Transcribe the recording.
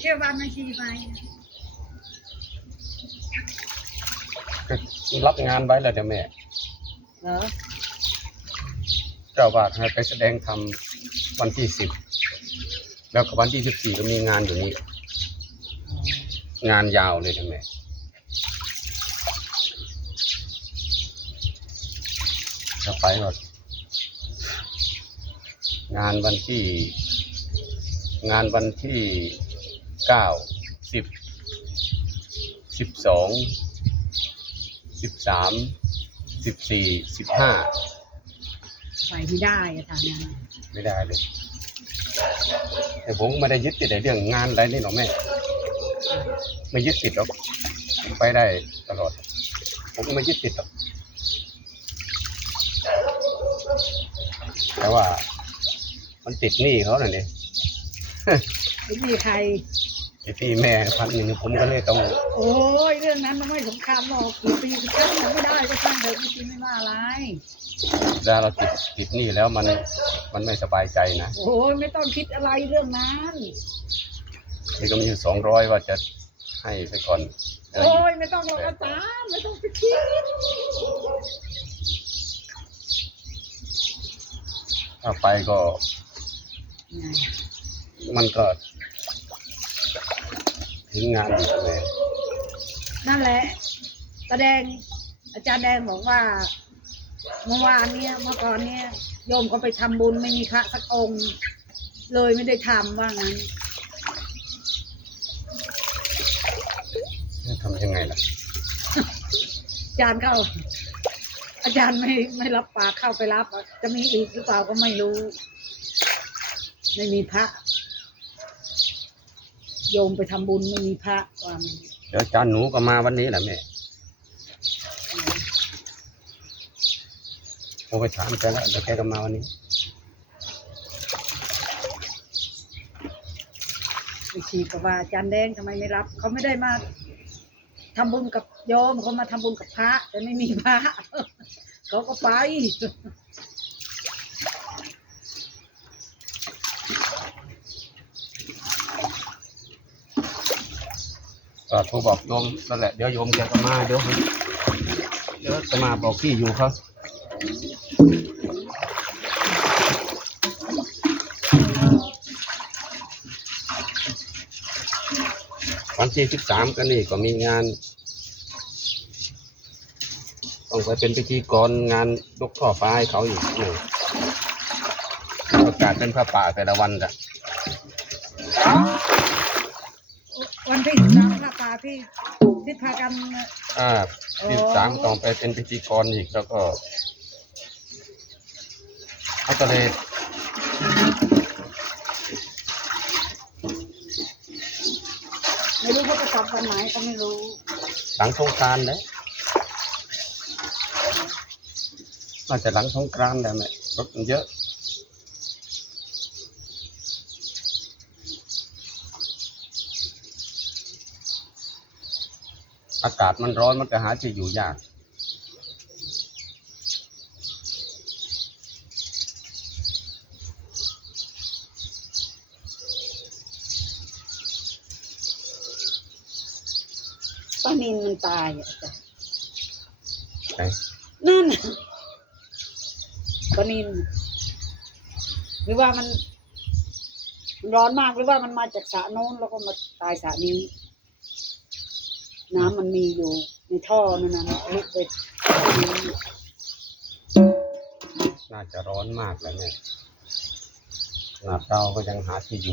เชื่อว่าไม่ชีไหมก็รับงานไว้แล้วเดี๋ยวแม่ เหรอเจ้าบาทให้ไปแสดงธรรมวันที่สิบ แล้วก็วันที่สิบสี่ก็มีงานอยู่นี่ งานยาวเลยนะแม่ จะไปก่อนงานวันที่ งานวันที่ เก้าสิบสิบสองสิบสามสิบสี่สิบห้าไปที่ได้อะทางนั้นไม่ได้เลย แต่ผมไม่ได้ยึดติดในเรื่องงานอะไรนี่หรอกแม่ ไม่ยึดติดหรอกผมไปได้ตลอด ผมก็ไม่ยึดติดหรอกแต่ว่า มันติดหนี้เขาน่ะนี่ไม่มีใคร ติดหนี้แม่พันหนึ่งผมก็เลยต้องโอ้ยเรื่องนั้นมันไม่สำคัญหรอกกี่ปีก็ช่างมันไม่ได้ก็ช่างเถอะไม่จริงไม่ว่าอะไรเวลาเราติดติดหนี้แล้วมันมันไม่สบายใจนะโอ้ยไม่ต้องคิดอะไรเรื่องนั้นนี่ก็มีอยู่สองร้อยว่าจะให้ไปก่อนเดี๋ยวโอ้ยไม่ต้องหรอกอาจารย์ไม่ต้องไปคิดถ้าไปก็ไงมันก็ ถึงงานอยู่แล้วนั่นแหละแสดงอาจารย์แดงบอกว่า เมื่อวานเนี่ยเมื่อก่อนเนี่ย โยมเขาไปทำบุญไม่มีพระสักองค์ เลยไม่ได้ทำว่างั้น ทำยังไงล่ะอาจารย์เข้า อาจารย์ไม่ไม่รับปากเข้าไปรับอะจะมีอีกหรือเปล่าก็ไม่รู้ ไม่มีพระ โยมไปทำบุญไม่มีพระว่ามันเดี๋ยวอาจารย์หนูก็มาวันนี้แหละแม่ผมไปถามแกแล้วเดี๋ยวแกก็มาวันนี้ ไปชีกับว่าอาจารย์แดงทำไมไม่รับ เขาไม่ได้มาทำบุญกับโยมเขามาทำบุญกับพระ แต่ไม่มีพระ เขาก็ไป ก็โทรบอกโยมนั่นแหละเดี๋ยวโยมแกก็มาเดี๋ยวเดี๋ยวจะมาบอกที่อยู่เขาวันที่สิบสามก็นี่ก็มีงาน ต้องไปเป็นพิธีกรงานยกท่อฟ้าให้เขาอีกหนึ่งประกาศเป็นพระป่าแต่ละวันจ้ะวันที่สามพระป่า ที่ที่พากัน อ่าสิบสามต้องไปเป็นพิธีกรอีกแล้วก็เขาก็เลยไม่รู้เขาจะกลับวันไหนก็ไม่รู้ หลังสงกรานต์เลยน่าจะหลังสงกรานต์แหละแม่รถมันเยอะ อากาศมันร้อนมันก็หาที่อยู่ยากป้านินมันตายอะจ้ะไหนนั่นน่ะป้านิน หรือว่ามันมัน ร้อนมากหรือว่ามันมาจากสระโน้นแล้วก็มาตายสระนี้ น้ำมันมีอยู่ในท่อนั่นนะลุกไปน่าจะร้อนมากแล้วเนี่ยขนาดเราก็ยังหาที่อยู่